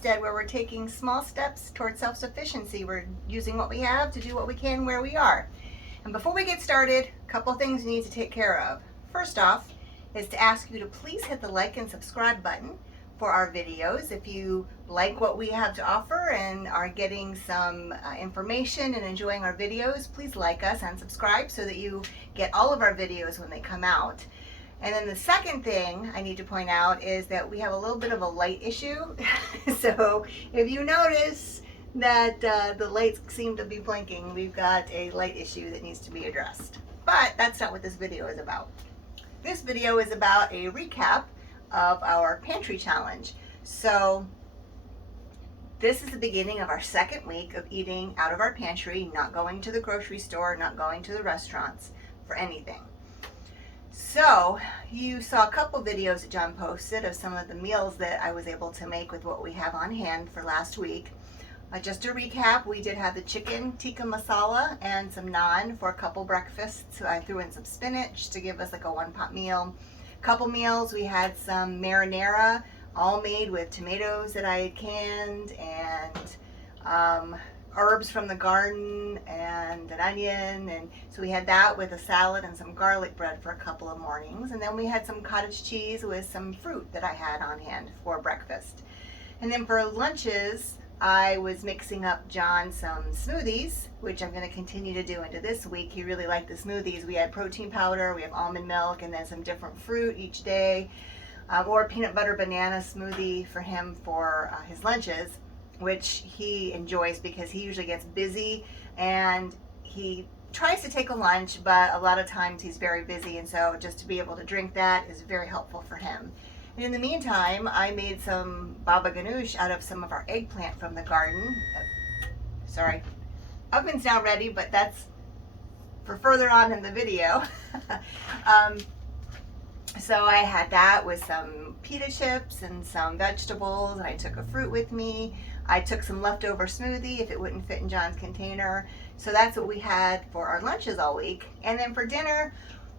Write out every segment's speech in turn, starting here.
homestead where we're taking small steps towards self-sufficiency. We're using what we have to do what we can where we are. And before we get started, a couple things you need to take care of. First off is to ask you to please hit the like and subscribe button for our videos. If you like what we have to offer and are getting some information and enjoying our videos, please like us and subscribe so that you get all of our videos when they come out. And then the second thing I need to point out is that we have a little bit of a light issue. So if you notice that the lights seem to be blinking, we've got a light issue that needs to be addressed. But that's not what this video is about. This video is about a recap of our pantry challenge. So this is the beginning of our second week of eating out of our pantry, not going to the grocery store, not going to the restaurants for anything. So you saw a couple videos that John posted of some of the meals that I was able to make with what we have on hand for last week. Just to recap, we did have the chicken tikka masala and some naan for a couple breakfasts. So I threw in some spinach to give us like a one-pot meal. Couple meals, we had some marinara, all made with tomatoes that I had canned, and herbs from the garden, and an onion, and so we had that with a salad and some garlic bread for a couple of mornings. And then we had some cottage cheese with some fruit that I had on hand for breakfast. And then for lunches, I was mixing up John some smoothies, which I'm going to continue to do into this week. He really liked the smoothies. We had protein powder, we have almond milk, and then some different fruit each day, or a peanut butter banana smoothie for him for his lunches, which he enjoys because he usually gets busy and he tries to take a lunch, but a lot of times he's very busy, and so just to be able to drink that is very helpful for him. And in the meantime, I made some baba ganoush out of some of our eggplant from the garden. Sorry, oven's now ready, but that's for further on in the video. So I had that with some pita chips and some vegetables, and I took a fruit with me. I took some leftover smoothie if it wouldn't fit in John's container. So that's what we had for our lunches all week. And then for dinner,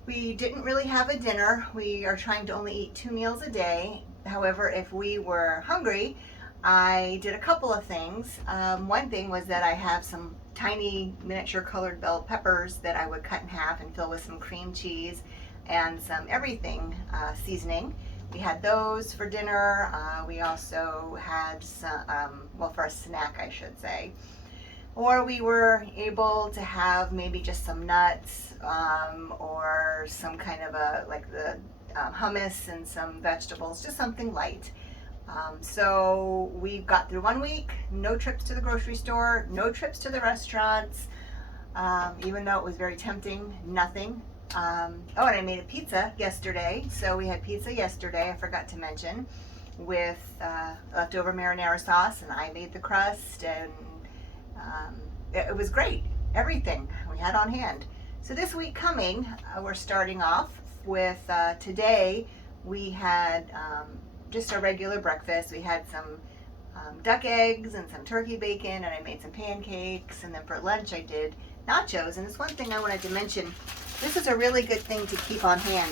we didn't really have a dinner. We are trying to only eat 2 meals a day. However, if we were hungry, I did a couple of things. One thing was that I have some tiny miniature colored bell peppers that I would cut in half and fill with some cream cheese and some everything seasoning. We had those for dinner. We also had some, well, for a snack, I should say. Or we were able to have maybe just some nuts, or some kind of a, like the hummus and some vegetables, just something light. So we got through 1 week, no trips to the grocery store, no trips to the restaurants, even though it was very tempting, nothing. Oh, and I made a pizza yesterday. So we had pizza yesterday, I forgot to mention, with leftover marinara sauce, and I made the crust, and it was great. Everything we had on hand. So this week coming, we're starting off with today we had just a regular breakfast. We had some duck eggs and some turkey bacon, and I made some pancakes. And then for lunch I did nachos. And this one thing I wanted to mention, this is a really good thing to keep on hand.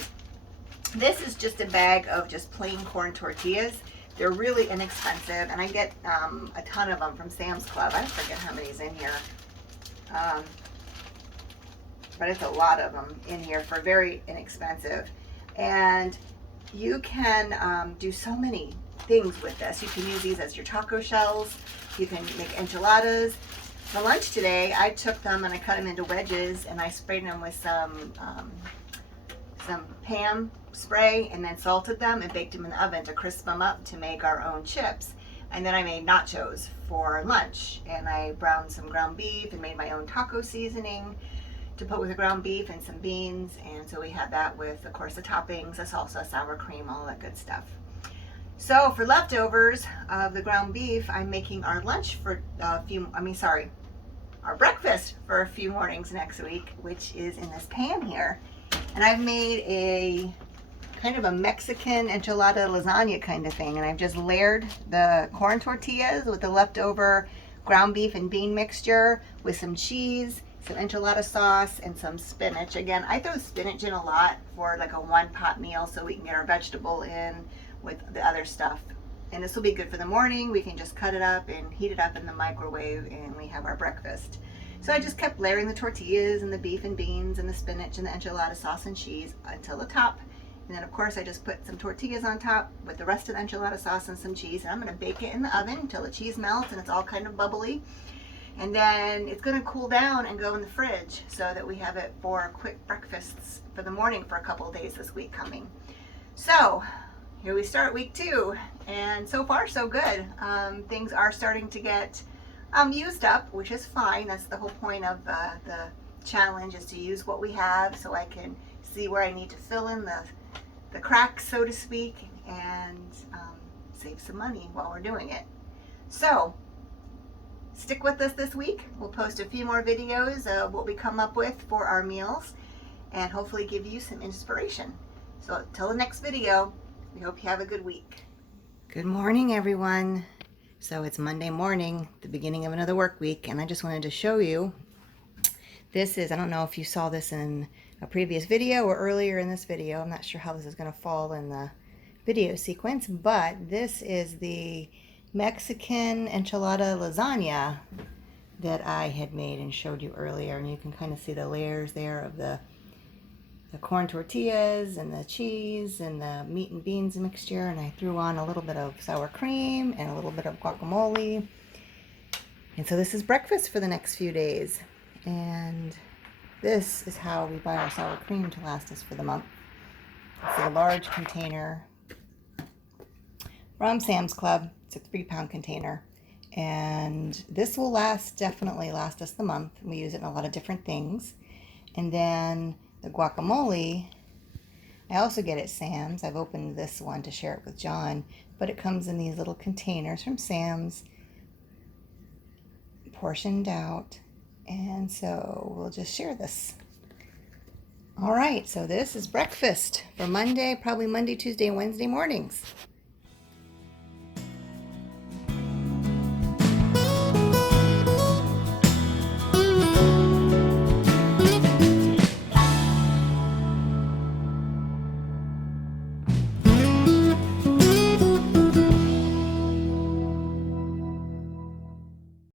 This is just a bag of just plain corn tortillas. They're really inexpensive, and I get a ton of them from Sam's Club. I forget how many's in here, but it's a lot of them in here for very inexpensive. And you can do so many things with this. You can use these as your taco shells. You can make enchiladas. For lunch today, I took them and I cut them into wedges, and I sprayed them with some Pam spray, and then salted them and baked them in the oven to crisp them up to make our own chips. And then I made nachos for lunch, and I browned some ground beef and made my own taco seasoning to put with the ground beef and some beans. And so we had that with, of course, the toppings, the salsa, sour cream, all that good stuff. So for leftovers of the ground beef, I'm making our lunch for our breakfast for a few mornings next week, which is in this pan here. And I've made a kind of a Mexican enchilada lasagna kind of thing, and I've just layered the corn tortillas with the leftover ground beef and bean mixture with some cheese, some enchilada sauce, and some spinach. Again, I throw spinach in a lot for like a one-pot meal so we can get our vegetable in with the other stuff And this will be good for the morning. We can just cut it up and heat it up in the microwave and we have our breakfast. So I just kept layering the tortillas and the beef and beans and the spinach and the enchilada sauce and cheese until the top. And then of course I just put some tortillas on top with the rest of the enchilada sauce and some cheese. And I'm gonna bake it in the oven until the cheese melts and it's all kind of bubbly. And then it's gonna cool down and go in the fridge so that we have it for quick breakfasts for the morning for a couple of days this week coming. So here we start week 2, and so far so good. Things are starting to get used up, which is fine. That's the whole point of the challenge, is to use what we have so I can see where I need to fill in the cracks, so to speak, and save some money while we're doing it. So stick with us this week. We'll post a few more videos of what we come up with for our meals and hopefully give you some inspiration. So till the next video, we hope you have a good week. Good morning, everyone. So it's Monday morning, the beginning of another work week, and I just wanted to show you. This is, I don't know if you saw this in a previous video or earlier in this video. I'm not sure how this is going to fall in the video sequence, but this is the Mexican Enchilada Lasagna that I had made and showed you earlier, and you can kind of see the layers there of the corn tortillas and the cheese and the meat and beans mixture, and I threw on a little bit of sour cream and a little bit of guacamole. And so this is breakfast for the next few days. And this is how we buy our sour cream to last us for the month. It's a large container from Sam's Club. It's a 3-pound container. And this will definitely last us the month. We use it in a lot of different things. And then the guacamole, I also get at Sam's. I've opened this one to share it with John, but it comes in these little containers from Sam's, portioned out, and so we'll just share this. All right, so this is breakfast for Monday, probably Monday, Tuesday, and Wednesday mornings.